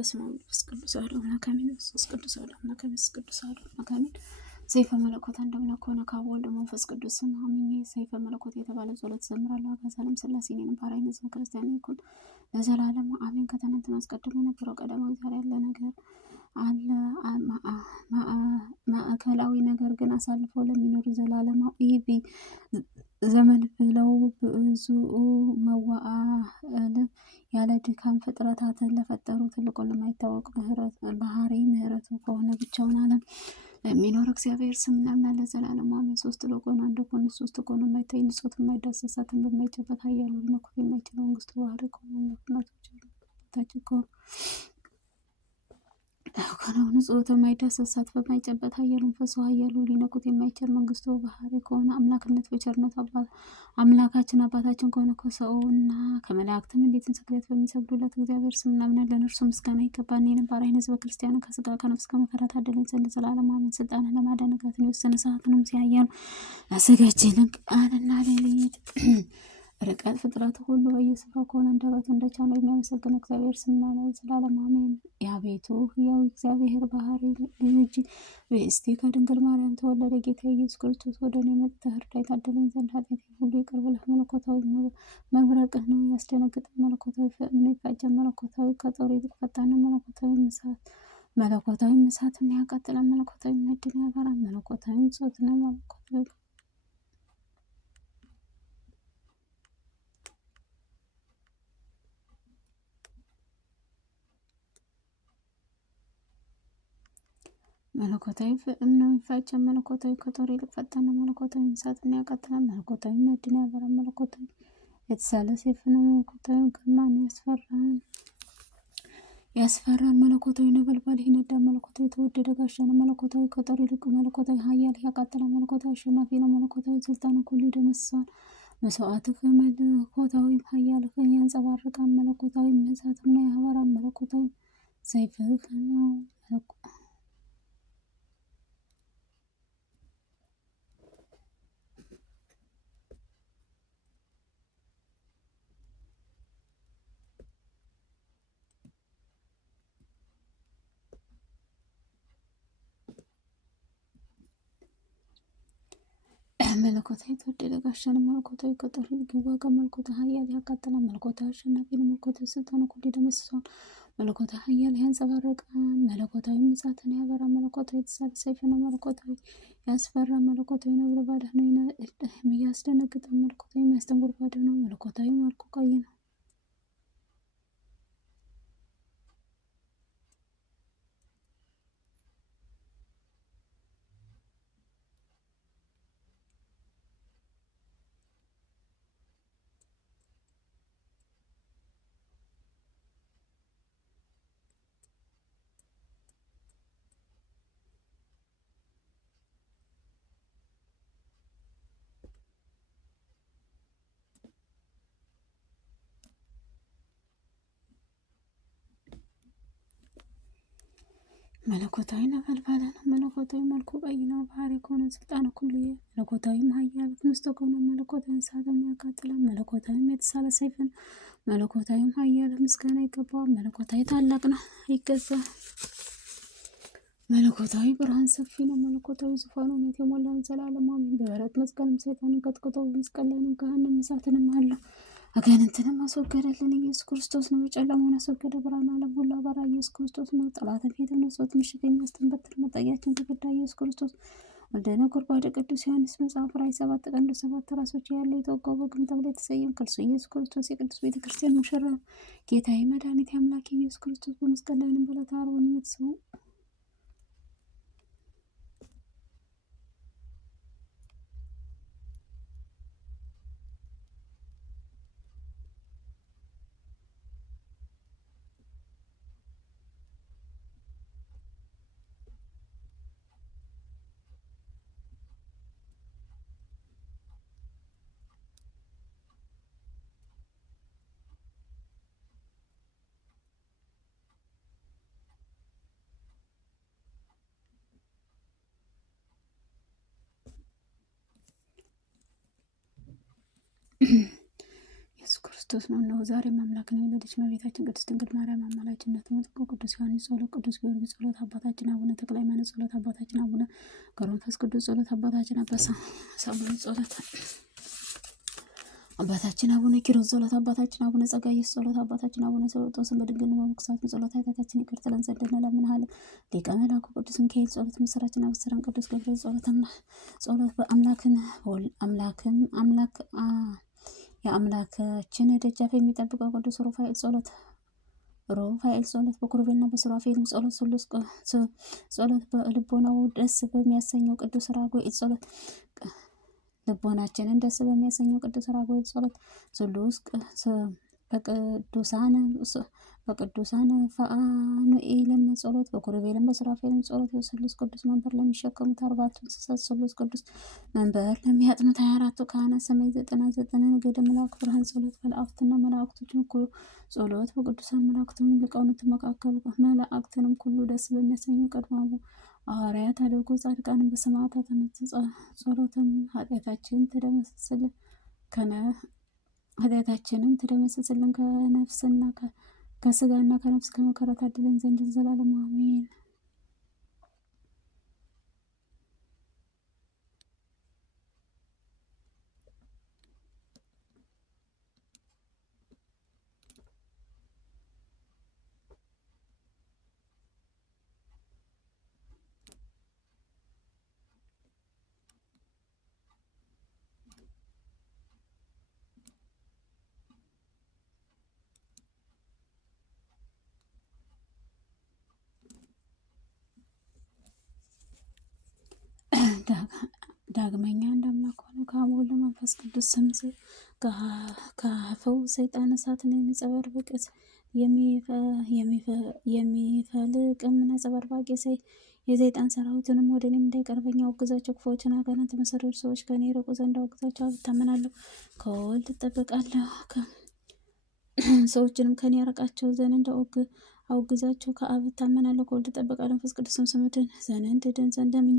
በስመ አብ ወመንፈስ ቅዱስ አሐዱ አምላክ አሜን። ኢየሱስ ቅዱስ አሐዱ አምላክ አሜን። ኢየሱስ ቅዱስ አሐዱ አምላክ አሜን። ሰይፈ መለኮት አንድ አምላክ ሆነ ከአብ ወልድ መንፈስ ቅዱስ ስም አሜን። ሰይፈ መለኮት የተባለ ጸሎት ዘምራለሁ። አጋዛለም ሥላሴ ነን ባራይ ነዝ ክርስቲያን ይኩን ለዘላለም አሜን። ከተነንተ ማስቀደም የነበረው ቀዳማዊ ዛሬ ያለ ነገር አለ ማዕከላዊ ነገር ግን አሳልፎ ለሚኖሩ ዘላለማዊ ዘመን ብለው ብዙ መዋዕል ያለ ድካም ፍጥረታትን ለፈጠሩ ትልቁን ለማይታወቅ ባህሪ ምህረቱ ከሆነ ብቻውን ዓለም ለሚኖር እግዚአብሔር ስም እናምናለን ለዘላለም አሜን። ሶስት ለጎን አንድ ጎን ሶስት ጎን የማይታይ ንጹህ የማይዳሰሳትን በማይጨበት ኃያሉ ሊነኩት የማይችለው መንግስቱ ባህሪ ከሆነ ታች ከሆነ ንጹህ የማይዳሰሳት በማይጨበት ኃያሉ መንፈሱ ኃያሉ ሊነኩት የማይችል መንግስቱ ባህሪ ከሆነ አምላክነት በቸርነት አምላካችን አባታችን ከሆነ ከሰውና ከመላእክትም እንዴትን ስግደት በሚሰግዱለት እግዚአብሔር ስም እናምናለን። እርሱ ምስጋና ይገባል። እኔንም ባሪያህን ሕዝበ ክርስቲያንን ከስጋ ከነፍስ ከመከራ ታደለኝ ዘንድ ዘላለም አሜን። ስልጣንን ለማዳነቃትን የወሰነ ሰዓትንም ሲያያሉ አዘጋጀልን ቀንና ሌሊት ርቀት ፍጥረት ሁሉ በየስፍራው ከሆነ እንደበቱ እንደቻለው የሚያመሰግን እግዚአብሔር ስምና ነው ዘላለም አሜን። የአቤቱ ሕያው እግዚአብሔር ባህሪ ልጅ በእስቲ ከድንግል ማርያም ተወለደ ጌታ ኢየሱስ ክርስቶስ ወደ እኔ መጥተህ እርዳኝ ታደለኝ ዘንድ ኃጢአቴ ሁሉ ይቅር ብለህ መለኮታዊ መብረቅህ ነው ያስደነግጥ መለኮታዊ ፈእምነ ይፋጀ መለኮታዊ ከጦር ይልቅ ፈጣን መለኮታዊ እሳትን ያቃጥለ መለኮታዊ ነድን ያበራ መለኮታዊ ጾትን መለኮታዊ መለኮታዊ ፈእምነ ይፋጀ መለኮታዊ ከጦር ይልቅ ፈጣን መለኮታዊ እሳትን ያቃጥለ መለኮታዊ ነድን ያበራ መለኮታዊ የተሳለ ሰይፍ ነው መለኮታዊ ግርማን ያስፈራን መለኮታዊ ነበልባል ይነዳ መለኮታዊ የተወደደ ጋሻ ነው መለኮታዊ ከጦር ይልቅ መለኮታዊ ኃያል ያቃጥለ መለኮታዊ አሸናፊ ነው መለኮታዊ ስልጣን ሁሉ ይደመስሳል መስዋዕትህ መለኮታዊ ኃያልህን ያንጸባርቃል መለኮታዊ እሳትን ያበራ መለኮታዊ ሰይፍህ ነው መለኮታዊ የተወደደ ጋሻ ነው መለኮታዊ ከጦር ይልቅ ይዋጋ መለኮታዊ ኃያል ያቃጥለ መለኮታዊ አሸናፊ ነው መለኮታዊ ስልጣን ሁሉ ይደመስሳል መለኮታዊ ኃያል ያንጸባርቃል መለኮታዊ እሳትን ያበራ መለኮታዊ የተሳለ ሰይፍ ነው መለኮታዊ ያስፈራ መለኮታዊ ነበልባልህ ነው የሚያስደነግጥ መለኮታዊ የሚያስደንጉርባድ ነው መለኮታዊ መልኩ ቀይ ነው። መለኮታዊ ነበልባል ነው መለኮታዊ መልኩ ቀይ ነው ባህሪ ከሆነ ስልጣን ሁሉ መለኮታዊ ኃያል ውስጥ ከሆነ መለኮታዊ እሳትን ያቃጥላል መለኮታዊ የተሳለ ሰይፍ ነው መለኮታዊ ኃያል ምስጋና ይገባዋል መለኮታዊ ታላቅ ነው ይገዛል መለኮታዊ ብርሃን ሰፊ ነው መለኮታዊ ዙፋኑ የተሞላ ዘላለም አሜን። በበረት መስቀልም ሰይጣንን ቀጥቅጦ በመስቀል ላይ ነው ገሃነመ እሳትንም አለው አጋንንትንም አስወገደልን ኢየሱስ ክርስቶስ ነው። ጨለማውን አስወገደ ብርሃን ዓለም ሁሉ አበራ ኢየሱስ ክርስቶስ ነው። ጠላትን ፊት ነስቶት ምሽግ የሚያስተንበትር መጠጊያችን ተገዳ ኢየሱስ ክርስቶስ ወልደ ነጎድጓድ ቅዱስ ዮሐንስ መጽሐፍ ራዕይ 7 ቀንድ 7 ራሶች ያለው የተወጋው በግም ተብሎ የተሰየመ ክርስቶስ ኢየሱስ ክርስቶስ የቅዱስ ቤተክርስቲያን ሙሽራ ጌታዬ መድኃኒቴ አምላኬ ኢየሱስ ክርስቶስ በመስቀል ላይ ነው በዕለተ ዓርብ የተሰው ኢየሱስ ክርስቶስ ክርስቶስ ነው። እነሆ ዛሬም አምላክን የወለደች እመቤታችን ቅድስት ድንግል ማርያም አማላጅነት መጥምቁ ቅዱስ ዮሐንስ ጸሎት፣ ቅዱስ ጊዮርጊስ ጸሎት፣ አባታችን አቡነ ተክለ ሃይማኖት ጸሎት፣ አባታችን አቡነ ገብረ መንፈስ ቅዱስ ጸሎት፣ አባታችን አባ ሳሙኤል ጸሎት፣ አባታችን አቡነ ኪሮስ ጸሎት፣ አባታችን አቡነ ጸጋዬስ ጸሎት፣ አባታችን አቡነ ሰውጦስን በድንግልና በመንኩሳት ጸሎት ኃጢአታችንን ይቅር ትለን ዘንድ እንለምንሃለን። ሊቀ መላኩ ቅዱስ ሚካኤል ጸሎት፣ ምስራችን አበሰረን ቅዱስ ገብርኤል ጸሎትና ጸሎት የአምላካችን ደጃፍ የሚጠብቀው ቅዱስ ሩፋኤል ጸሎት በኪሩቤልና በሱራፌልም ጸሎት ጸሎት በልቦናው ደስ በሚያሰኘው ቅዱስ ራጉኤል ጸሎት ልቦናችንን ደስ በሚያሰኘው ቅዱስ ራጉኤል ጸሎት ስሉስ በቅዱሳን ፋኑኤልም ጸሎት በኪሩቤልም በሱራፌልም ጸሎት የስሉስ ቅዱስ መንበር ለሚሸከሙት 4 እንስሳት ስሉስ ቅዱስ መንበር ለሚያጥኑት 24ቱ ካህናት ሰማይ 99 ነገደ መላእክት ብርሃን ጸሎት መላእክትና መላእክቶችን ሁሉ ጸሎት በቅዱሳን መላእክትም ሊቃውንት መካከል መላእክትንም ሁሉ ደስ በሚያሰኘው ቀድሞ ሐዋርያት አድርጎ ጻድቃንን በሰማዕታት ጸሎትም ኃጢአታችንም ትደመስስልን ከነፍስና ከስጋና ከነፍስ ከመከራ ታድለን ዘንድ ዘላለም አሜን። ዳግመኛ አንድ አምላክ ሆኖ ከአብ ወልድ መንፈስ ቅዱስ ስም ከአፈው ሰይጣን እሳትን የሚጸበርብቅ የሚፈልቅም ነጸበርባቂ የሰይጣን ሰራዊትንም ወደ እኔም እንዳይቀርበኝ አውግዛቸው። ክፉዎችን አጋንንት መሰሪዎች ሰዎች ከእኔ ይርቁ ዘንድ አውግዛቸው። አብ እታመናለሁ፣ ከወልድ እጠበቃለሁ፣ ሰዎችንም ከእኔ ያርቃቸው ዘንድ አውግዛቸው። ከአብ እታመናለሁ፣ ከወልድ እጠበቃለሁ፣ መንፈስ ቅዱስም ስም ድን ዘንድ አምኜ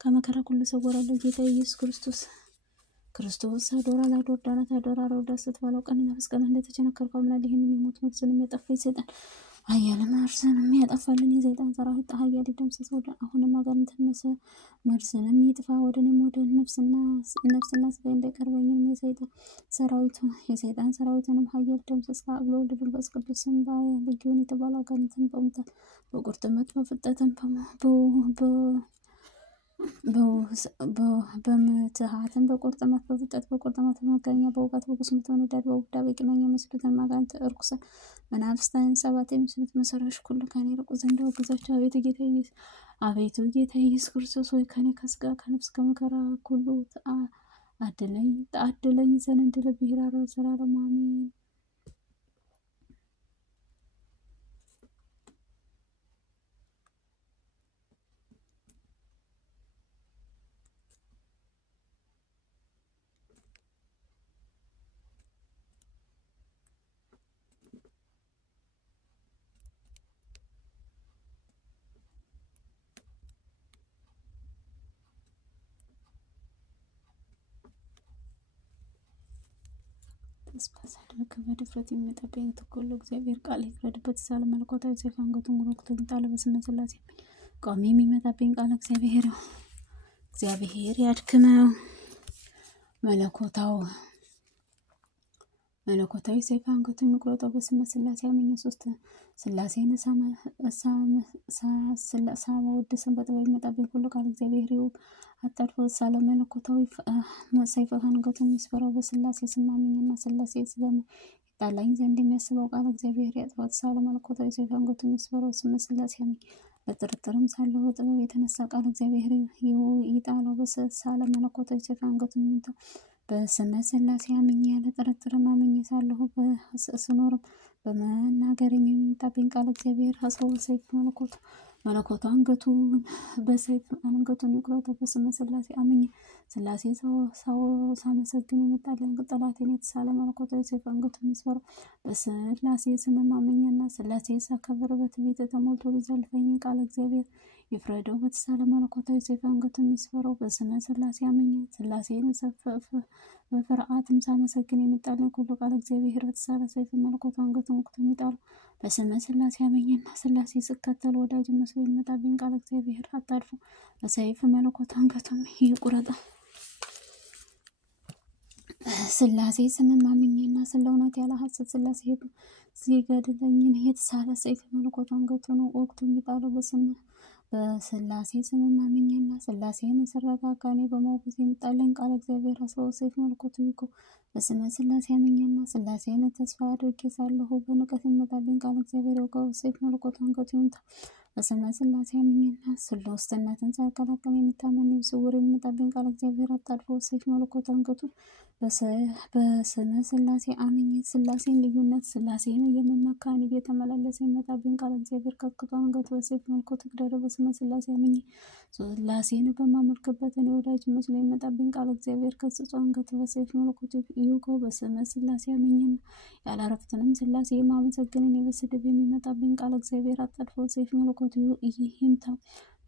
ከመከራ ሁሉ እሰወራለሁ። ጌታ ኢየሱስ ክርስቶስ አዶራ ላዶር ዳናት አዶራ ረውዳት ስትባለው ቀንና መስቀል እንደተቸነከርኩ አምናለሁ። ይህንን የሞት ነፍስን የሚያጠፋኝ ሰይጣን ኃያልም መርስንም የሚያጠፋልን የሰይጣን ሰራዊት ኃያል ይደምሰስ። አሁንም አጋንንትን መርስንም ይጥፋ። ወደ እኔም ወደ ነፍስና ስጋ እንዳይቀርበኝም የሰይጣን ሰራዊትንም ኃያል ደምሰስ። ከአብ ወልድ መንፈስ ቅዱስ ስም ልጊዮን የተባሉ አጋንንትን በሙታት በቁርጥማት በፍጠትም በምትሃትን በቁርጥማት በፍጠት በቁርጥማት በመጋኛ በውጋት በቁስምት በንዳድ በውዳ በቂመኛ መስሉትን ማጋንንት እርኩሰን መናፍስትን ሰባት የሚመስሉት መሰሪያዎች ሁሉ ከኔ ርቁ ዘንድ አውግዛቸው። አቤቱ ጌታ ኢየሱስ ክርስቶስ ሆይ ከኔ ከስጋ ከነፍስ ከመከራ ሁሉ አድለኝ ዘንድ ልብሔር ዘላለም አሜን። ተስፋ ሳደርግ በድፍረት የሚመጣብኝ ትኩል እግዚአብሔር ቃል ይፍረድበት። ሳለ መለኮታዊ ሰይፍ አንገቱን ጉሮክቶ ጣለ። በስመ ሥላሴ ቆሜ የሚመጣብኝ ቃል እግዚአብሔር ያድክመው። መለኮታዊ ሰይፍ አንገቱን የሚቆረጠው በስመ ሥላሴ አምኜ ሶስት ሥላሴን ሳወድስም በጥበብ የሚመጣብኝ ሁሉ ቃል እግዚአብሔር ይው አጣድፎ ሳለ መለኮታዊ ሰይፍ አንገቱን የሚስበረው በሥላሴ ስም አምኜና ሥላሴ ይጣላኝ ዘንድ የሚያስበው ቃል እግዚአብሔር ያጥፋት። ሳለ መለኮታዊ ሰይፍ አንገቱን የሚስበረው ስመ ሥላሴ አምኜ በጥርጥርም ሳለሁ በጥበብ የተነሳ ቃል እግዚአብሔር ይጣለው። ሳለ መለኮታዊ ሰይፍ አንገቱን የሚመታው በስመ ሥላሴ አምኜ ያለ ጥርጥርም አምኜ ሳለሁ ስኖርም በመናገር የሚመጣብኝ ቃል እግዚአብሔር አጽዋው ሰይፍ መለኮቱ አንገቱን በሰይፍ አንገቱን ይቁረጠው። በስመ ሥላሴ አምኜ ሥላሴ ሰው ሳመሰግን የመጣልኝ ጠላቴን የተሳለ መለኮታዊ ሰይፍ አንገቱን ይስበረው። በሥላሴ ስም አምኜና ሥላሴ ሳከብር በትዕቢት ተሞልቶ ሊዘልፈኝ ቃል እግዚአብሔር ይፍረደው። በተሳለ መለኮታዊ ሰይፍ አንገቱን ይስበረው። በስመ ሥላሴ አምኜ ሥላሴን በፍርሃትም ሳመሰግን የመጣልኝ ሁሉ ቃል እግዚአብሔር በተሳለ ሰይፍ መለኮቱ አንገቱን ወቅቶ ይጣለው። በስመ ሥላሴ አምኜና ሥላሴ ስከተል ወዳጅ መስሎ የሚመጣብኝ ቃል እግዚአብሔር አታልፎ በሰይፍ መለኮቱ አንገቱን ይቁረጠው። ሥላሴ ስምም አምኜና ስለ እውነት ያለ ሐሰት ሥላሴ ሲገድለኝን የተሳለ ሰይፍ መለኮቱ አንገቱን ወቅቶ የሚጣለው። በሥላሴ ስምም አምኜና ሥላሴን ስረጋጋ እኔ በማውገዝ የሚጣለኝ ቃል እግዚአብሔር አስሮ ሰይፍ መለኮቱ ይጎ። በስመ ሥላሴ አምኜና ሥላሴን ተስፋ አድርጌ ሳለሁ በንቀት የሚመጣብኝ ቃል እግዚአብሔር ወጋው ሰይፍ መለኮቱ አንገቱ ይምታ። በስመ ሥላሴ አምኜና ሥላሴነትን ሳይቀላቀል የሚታመን ስውር የሚመጣብኝ ቃል እግዚአብሔር አጣድፎ ሰይፍ መለኮቱ አንገቱ። በስመ ሥላሴ አምኜ ሥላሴን ልዩነት ሥላሴን የመመካን እየተመላለሰ የሚመጣብኝ ቃል እግዚአብሔር ቀጥቅጦ አንገቱ በሰይፍ መለኮቱ ይግደል። በስመ ሥላሴ አምኜ ሥላሴን በማመልክበት እኔ ወዳጅ መስሎ የሚመጣብኝ ቃል እግዚአብሔር ቀጥቅጦ አንገቱ በሰይፍ መለኮቱ ይውጋው። በስመ ሥላሴ አምኜና ያለ ዕረፍትንም ሥላሴ የማመሰግንን በስድብ የሚመጣብኝ ቃል እግዚአብሔር አጣድፎ ሰይፍ መለኮቱ ይምታው።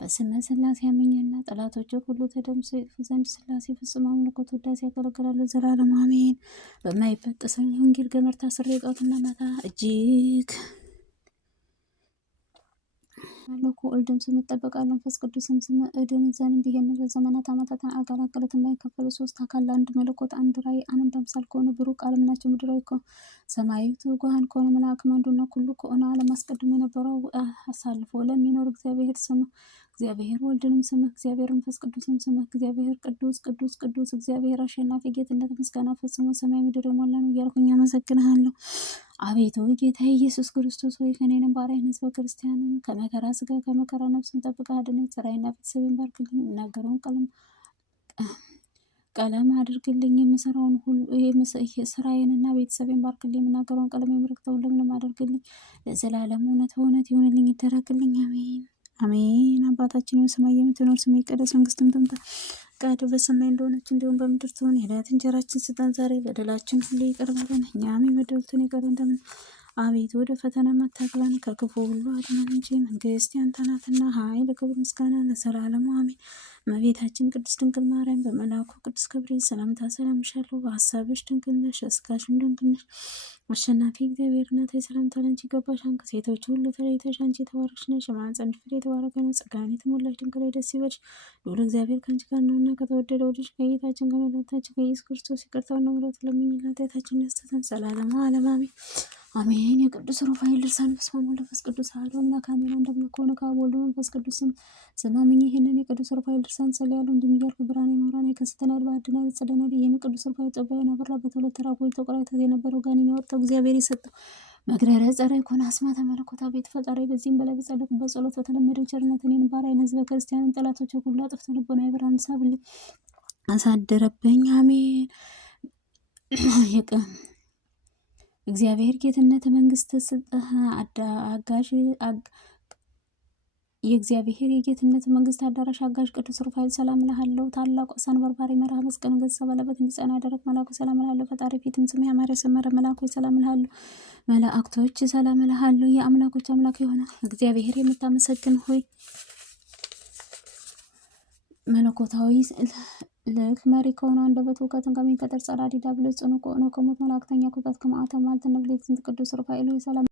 በስመ ሥላሴ አምኜና ጠላቶቼ ሁሉ ተደምስሰው ይጥፉ ዘንድ ሥላሴ ፍጹም አምልኮት ውዳሴ ያገለግላሉ ዘላለም አሜን። በማይበጠሰው የወንጌል ገመድ ታስሬ ጠዋትና ማታ እጅግ አለኩ ወልድም ስም እጠበቃለሁ መንፈስ ቅዱስም ስም እድን ዘንድ ይህን ለዘመናት ዓመታትን አገለገሉት። የማይከፈሉ ሶስት አካል አንድ መለኮት አንድ ራእይ አንድ አምሳል ከሆነ ብሩክ ዓለም ናቸው። ምድራዊ ሰማያዊ ትጉሃን ከሆነ መልአክም አንዱና ኩሉ ከሆነ ዓለም አስቀድሞ የነበረው አሳልፎ ለሚኖር እግዚአብሔር ስም እግዚአብሔር ወልድንም ስምህ እግዚአብሔር መንፈስ ቅዱስም ስምህ እግዚአብሔር ቅዱስ ቅዱስ ቅዱስ እግዚአብሔር አሸናፊ ጌትነት ምስጋና ፈጽሞ ሰማይ ምድር የሞላ ነው እያልኩኝ አመሰግንሃለሁ። አቤቱ ጌታ ኢየሱስ ክርስቶስ ሆይ ከኔንም ባሪያህን ሕዝበ ክርስቲያንን ከመከራ ስጋ ከመከራ ነፍስን ጠብቀህ አድነኝ። ስራዬና ቤተሰቤን ባርክልኝ። የምናገረውን ቀለም አድርግልኝ። የምሰራውን ሁሉ ስራዬንና ቤተሰቤን ባርክልኝ። የምናገረውን ቀለም የምርክተውን ለምለም አድርግልኝ። ለዘላለም እውነት በእውነት ይሁንልኝ ይደረግልኝ። አሜን አሜን። አባታችን በሰማይ የምትኖር ስምህ ይቀደስ፣ መንግስትህ ትምጣ፣ ፈቃድህ በሰማይ እንደሆነች እንዲሁም በምድር ትሁን። የዕለት እንጀራችንን ስጠን ዛሬ፣ በደላችን ሁሉ ይቅር በለን እኛም የበደሉንን ይቅር እንደምንል። አቤቱ ወደ ፈተና አታግባን ከክፉ ሁሉ አድነን እንጂ መንግስት ያንተ ናትና፣ ኃይል፣ ክብር፣ ምስጋና ለዘላለሙ አሜን። እመቤታችን ቅድስት ድንግል ማርያም በመልአኩ ቅዱስ ገብርኤል ሰላምታ ሰላምሻለሁ። በሀሳብሽ ድንግል ነሽ፣ በሥጋሽም ድንግል ነሽ። አሸናፊ እግዚአብሔር እናት ሰላምታ ላንቺ ይገባሻል። ከሴቶች ሁሉ ተለይተሽ አንቺ የተባረክሽ ነሽ፣ የማኅፀንሽ ፍሬ የተባረከ ነው። ጸጋን የተሞላሽ ድንግል ሆይ ደስ ይበልሽ፣ ልዑል እግዚአብሔር ከአንቺ ጋር ነውና፣ ከተወደደው ልጅሽ ከጌታችን ከመድኃኒታችን ከኢየሱስ ክርስቶስ ይቅርታውና ምሕረቱን ለምኝልን ኃጢአታችንን ያስተሰርይልን ዘላለሙ ዓለም አሜን አሜን። የቅዱስ ሩፋኤል ድርሳን። በስመ አብ ወወልድ ወመንፈስ ቅዱስ አሐዱ አምላክ አሜን። አንድ አምላክ ከሆነ ከአብ ወልድ መንፈስ ቅዱስ ስም አምኜ ይህንን የቅዱስ ሩፋኤል ድርሳን ጸልያለሁ። እንዲህ እያልኩ ብርሃነ መብራን የከሰተናል በአድና የጸደናል። ይህን ቅዱስ ሩፋኤል ጸባዬን አበራበት። ሁለት ተራጎል ተቆራይተት የነበረው ጋኔን ያወጣው እግዚአብሔር የሰጠው መግረረ ጸረ ይኮን አስማተ መለኮታ ቤት ፈጣሪ። በዚህም በላይ በጸለይኩበት ጸሎት በተለመደው ቸርነት እኔን ባሪያህን ሕዝበ ክርስቲያንን ጠላቶቼ ሁሉ አጥፍቶ ልቦና የብርሃን ሳብልኝ አሳደረብኝ። አሜን። እግዚአብሔር ጌትነት መንግስት ስጥህ አጋዥ የእግዚአብሔር የጌትነት መንግስት አዳራሽ አጋዥ ቅዱስ ሩፋኤል ሰላም እልሃለሁ። ታላቁ ሰንበርባሪ መርሃ መስቀል ገጽ ባለበት እንዲጸና ያደረግ መልአኩ ሰላም እልሃለሁ። ፈጣሪ ፊትም ስም ያማረ ሰመረ መልአኩ ሰላም እልሃለሁ። መላእክቶች ሰላም እልሃለሁ። የአምላኮች አምላክ የሆነ እግዚአብሔር የምታመሰግን ሆይ መለኮታዊ ልክ መሪ ከሆነ አንደበት እውቀትን ከሚፈጠር ጸራዲ ዲያብሎስ ጽኑ ከሆነ ከሞት መላእክተኛ ኩበት ከመዓተ ማልት ነብሌት ቅዱስ ሩፋኤል ሆይ ሰላም